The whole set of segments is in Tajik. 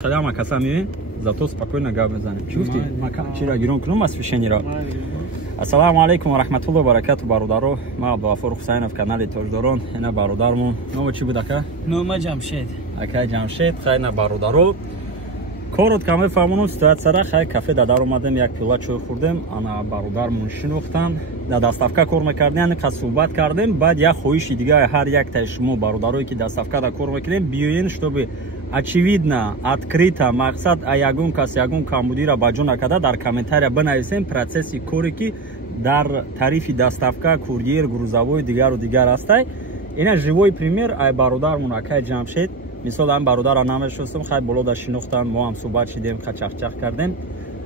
Саляма касами, зато спокойно гап мезанем. Чӣ гуфтӣ? Ман чиро гирон кунам освещениро. Ассалому алайкум ва раҳматуллоҳи ва баракату бародаро. Ман Абдуғафур Ҳусайнов, канали Тоҷдорон. Ина бародармон. Номи чӣ буд ака? Нома Ҷамшед. Ака Ҷамшед, хайна бародаро. Коротко мефаҳмонам ситуатсияра хай кафе дар омадем, як пила чой хӯрдем. Ана бародармон шинохтан. Дар доставка кор мекардем, яъне ка суҳбат кардем. Баъд як хоҳиши дига ҳар яктаи шумо бародарое ки доставкада кор мекунем, биёен, чтобы очевидно, открыто мақсад ягон кас ягон камбудиро ба ҷо накарда дар комментария бинависем процесси коре ки дар тарифи доставка, курьер, грузовой дигару дигар астай. Ина живой пример ай бародармон акай Ҷамшед. Мисол ам бародарро намешустам, хай болода шинохтан, мо ҳам суҳбат шидем, чахчах кардем.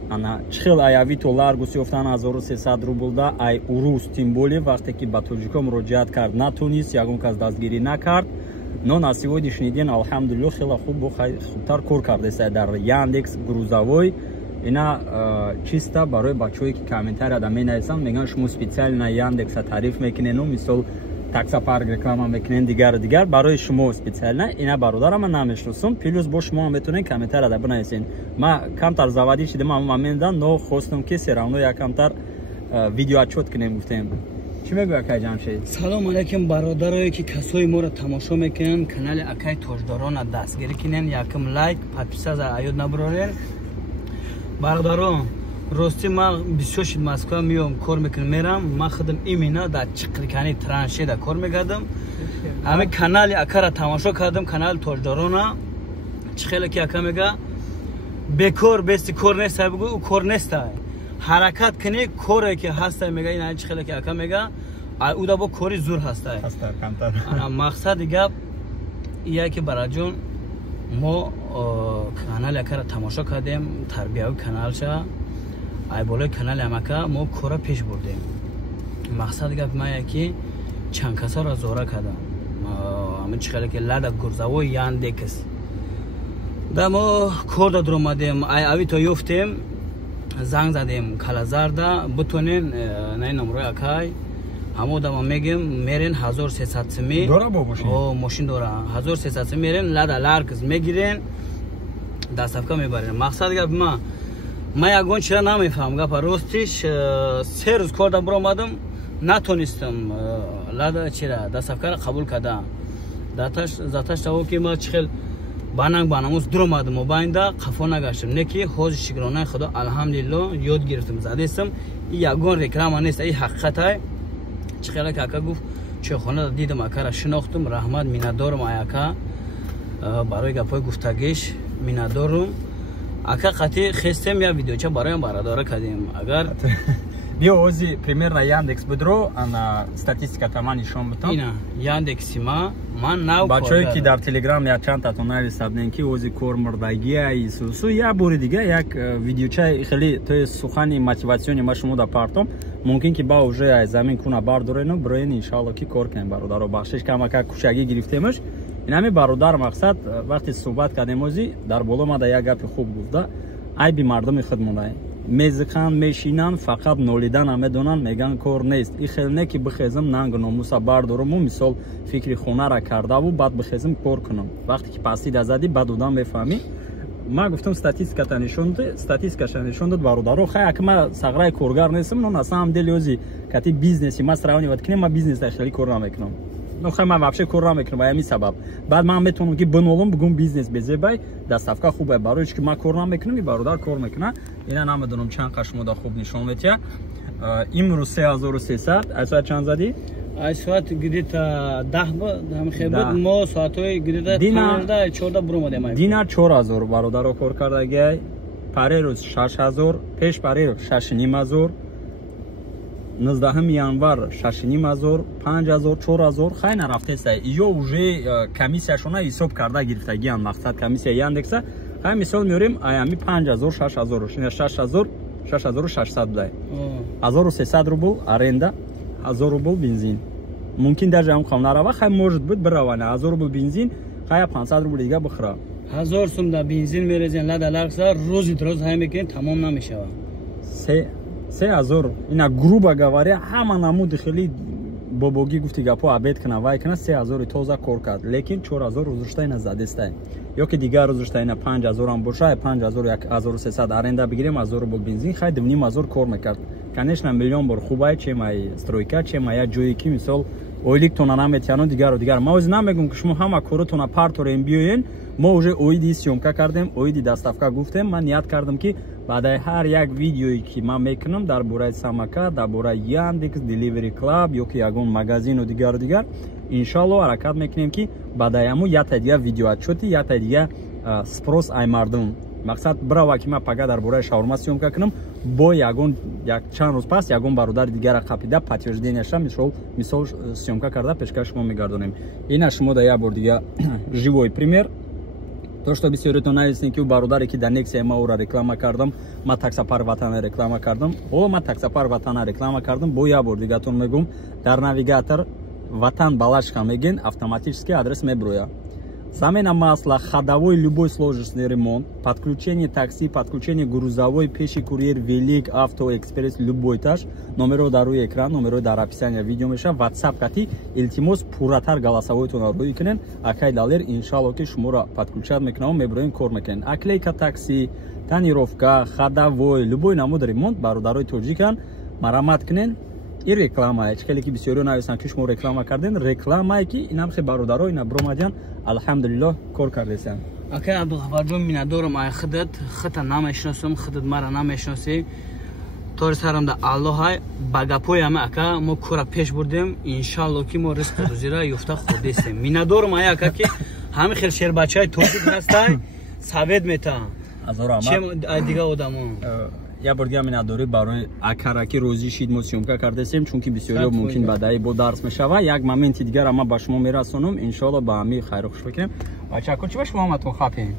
Ана чихел айави то ларгус ёфтан 1300 рублда ай урус, тем более вақте ки ба тоҷико муроҷиат кард натонист, ягон кас дастгирӣ накард. Но на сегодняшний день, алхамдулилlah, хела хубтар кор кардеса дар Яндекс грузовой. Ина чисто барои бачаҳое ки комментарияда менависанд, мегӯянд шумо специально Яндекса тариф мекунед, мисол таксопарк реклама мекунед, дигар барои шумо специально. Ина бародарам намешносам, плюс бо шумо метавонед комментарияда бинависед. Ман камтар завадӣ шидам ҳамон моментда, но хостам ки се равно якамтар видеоотчет кунем гуфтем. Чӣ мегӯяд акай Ҷамшед? Салом алайкум бародарое ки касои моро тамошо мекунанд, канали Акай Тоҷдорона дастгирӣ кунед, якм лайк, подписа за аёд набуроред. Бародаро, рости ман бисёр шид Москва меём, кор мекунам, мерам. Ман худам именно дар Чиқрикани траншеда кор мекардам. Ҳамин канали Акайро тамошо кардам, канали Тоҷдорона. Чӣ хеле ки ака мега бекор бести кор нестай, бигӯ кор нестай. ҳаракат кунед, коре ки ҳастай мега, ин чӣ хеле ки ака мега уда бо кори зур ҳастай. Мақсади гап ия ки бараҷон мо канали Акайро тамошо кардем, тарбияви каналша ай болои канали амака мо кора пеш бурдем. Мақсади гап ма ия ки чанд касоро зора кардам. Ҳамин чӣ хеле ки лада гурзавои Яндекс да мо кор додро омадем, ай ави то ёфтем, занг задем Калазарда, бутонен най номрои Акай ҳамода ма мегем мерен 1300 сими дора бо мошин. О мошин дора 1300 сими мерен лада ларкс мегирен, доставка мебарен. Мақсад гап ма ягон чира намефаҳам гапа ростиш, се рӯз кор дабро омадам, натонистам лада чира доставкаро қабул кардам. Заташ таво ки ма чихел банамус дуромадам ва байнда қафо нагаштам. Неки ҳозир шукронаи худо алҳамдулилло ёд гирифтам, задестам. И ягон реклама нест, и ҳақиқатай. Чӣ хеле ки ака гуфт чойхонада дидам, акаро шинохтам, раҳмат, миннатдорам ай ака барои гапҳои гуфтагиш, миннатдорам. Ака қатъи хестем я видеоча бароям барадора кардем. Агар биё ози примерно Яндекс будро ана статистиката ман нишон бутам. Ина Яндекси ман нав бачаҳое ки дар Телеграм як чандтатон нависаден ки ози кор мурдагия исусу я бори дига як видеочаи хеле то сухани мотиватсиони ма шумода партом мумкин ки ба уже ай замин куна бардорену броен иншалло ки кор кунем. Бародаро бахшиш камака кушагӣ гирифтемаш. Инами бародар мақсад вақти суҳбат кардем ози дар боло мада як гапи хуб гуфта, айби мардуми худ монае мезиқанд, мешинанд, фақат нолидан медонанд, меган кор нест. И хел не ки бихезам нангу номуса бардоруму мисол фикри хонара кардаву баъд бихезам кор кунам. Вақте ки пастида зади баъд одам мефаҳми. Ман гуфтам статистиката статистикаша нишон дод бародаро, хай ака ма сағраи коргар нестам, но на самом деле ози кати бизнеси ма сравниват кунем, ма бизнеста хеле кор намекунам. Ну хай ман вообще кор намекунам ба ҳамин сабаб. Баъд ман метавонам ки бинолам бигум бизнес безебай, доставка хуб барои ки ман кор намекунам, и бародар кор мекунад. Ина намедонам чанд қа шумода хуб нишон метия. Имрӯз 3300, ай соат чанд зади? ай соат где-то 10 ҳамхебуд, мо соатҳои где-то 15-14 буромадем. Дина 4000 бародаро кор кардагиай, парерӯз 6000, пеш парерӯз 6500, 19 январ 6500, 5000, 4000 хай нарафтеста. Ё уже комиссияшона ҳисоб карда гирифтагиянд. Мақсад комиссия Яндекса хай мисол меорем аями 5000, 6000, шина 6000, 6600 будай. 1300 рубл аренда, 1000 рубл бензин. Мумкин даже ам қам нарава, хай может быть биравана 1000 рубл бензин, хай 500 рубл дига бихӯра. 1000 сум да бензин мерезен лада ларкса, рӯзи дроз ҳай мекунем, тамом намешава. 3000. Ина грубо говоря, ҳама намуди хеле бобоги гуфти гапо абед кана вай кана 3000 тоза кор кард, лекин 4000 рӯзуштайна задестай ёки дигар рӯзуштайна 5000 ам боша 5000 1300 аренда бигирем 1000 бо бензин хай 2500 кор мекард. Конечно миллион бор хубай чемай стройка чемая ҷое ки мисол ойлик тона наметяно дигар ма оз намегум ки шумо ҳама коротона парторем биёен. мо уже оиди сёмка кардем, оиди даставка гуфтем. Ман ният кардам ки баъдаи ҳар як видеое ки ман мекунам дар бораи самокат, дар бораи Яндекс Delivery Club ёки ягон магазину дигар иншалло ҳаракат мекунем ки баъдаи ҳамун якта дигар видеоотчёти якта дигар спрос ай мардум. мақсад бирава ки ман пага дар бораи шаурма сёмка кунам, бо ягон чанд рӯз пас ягон бародари дигара қапида подтвержденияша мисол сёмка карда пешкаш шумо мегардонем. ина шумо да як бор дига живой пример. То, что бисёритон нависен ки у бародаре ки дар Nexia ма ӯра реклама кардам, ма таксапар ватана реклама кардам. ҳоло ма таксапар ватана реклама кардам, бо як бор дигатон мегум, дар навигатор ватан балашка мегин автоматически адрес меброя. Замена масла, ходовой любой сложности ремонт, подключение такси, подключение грузовой, пеший курьер, велик, авто, экспресс, любой этаж. Номеро дар рӯи экран, номеро дар описание видео меша. WhatsApp кати илтимос пурратар галасавойтон рӯи кунен. Акай далер иншалло ки шуморо подключат мекунам, меброем кор мекунен. Аклейка такси, тонировка, ходовой, любой намуд ремонт бародарои тоҷикан марамат кунен. ин рекламае чикеле ки бисёриё нависанд ки шумо реклама карден, рекламае ки инам хе бародаро ина бромадян алҳамдулиллоҳ кор кардесанд. акай абдуғафарҷон миннатдорам ай хидат хита намешиносам, хидат мара намешиноси тори сарам да аллоҳай ба гапои ҳама ака мо кора пеш бурдем, иншалло ки мо ризқи рӯзира ёфта ходистем. миннатдорам ай ака ки ҳами хел шербачаи тоҷик ҳастай савед мета чем дига одамо. Я бор дига миннатдорӣ барои акара ки розӣ шид мо сёмка кардесем, чунки бисёриё мумкин баъдаи бо дарс мешава. Як моменти дигар ама ба шумо мерасонам, иншалло ба ҳами хайру хуш бикунем. бачако чӣ ба шумо омадтон хапем?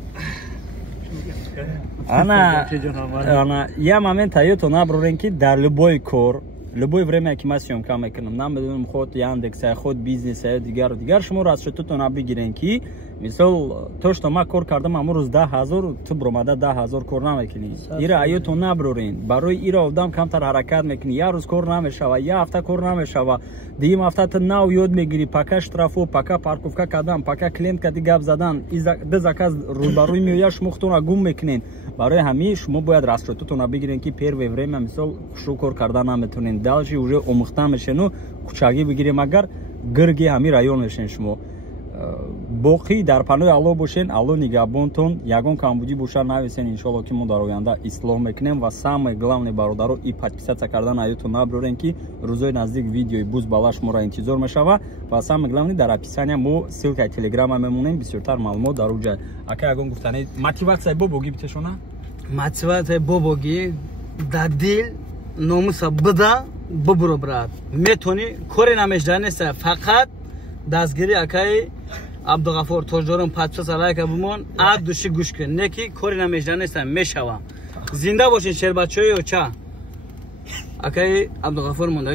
ана я момент ҳаётон наброрем ки дар любой кор, любое время ки ман сёмка мекунам, намедонам ход Яндекса, ход бизнеса ё дигар шумо расчетотона бигирен ки мисол то что ман кор кардам амун рӯз 10000 ту бромада 10000 кор намекунӣ. ира ҳаётон наброрен. барои ира одам камтар ҳаракат мекунӣ. як рӯз кор намешава, як ҳафта кор намешава, дуюм ҳафта ту нав ёд мегирӣ, пака штрафо, пака парковка кардан, пака клиентка ди гап задан, ду заказ рӯбарӯи меояд шумо худтонро гум мекунен. барои ҳамин шумо бояд расчетотона бигирен ки первое время мисол хушу кор кардан наметавонен, дальше уже омӯхта мешену кучагӣ бигирем, агар гирги ҳамин район мешен шумо. боқӣ дар панои алло бошен, алло нигаҳбонтон. ягон камбудӣ боша нависен, иншалло ки мо дар оянда ислоҳ мекунем. ва самое главное бародаро и подписаться кардан ҳаётон наброрен ки рӯзои наздик видеои буз бала шуморо интизор мешава. ва самое главное дар описание мо ссилкаи телеграма мемонем, бисёртар маълумот дар уҷа. ака ягон гуфтане мотиватсияи бобогӣ битешона? мотиватсияи бобогӣ дар дил номуса буда бубуро брат, метони коре намешда неста, фақат дастгири акаи Абдуғафор тоҷдорам подписаться лайка бимон, ад души гӯш кун, не ки коре намешда неста, мешава. зинда бошен шербачои оча. акаи Абдуғафор монда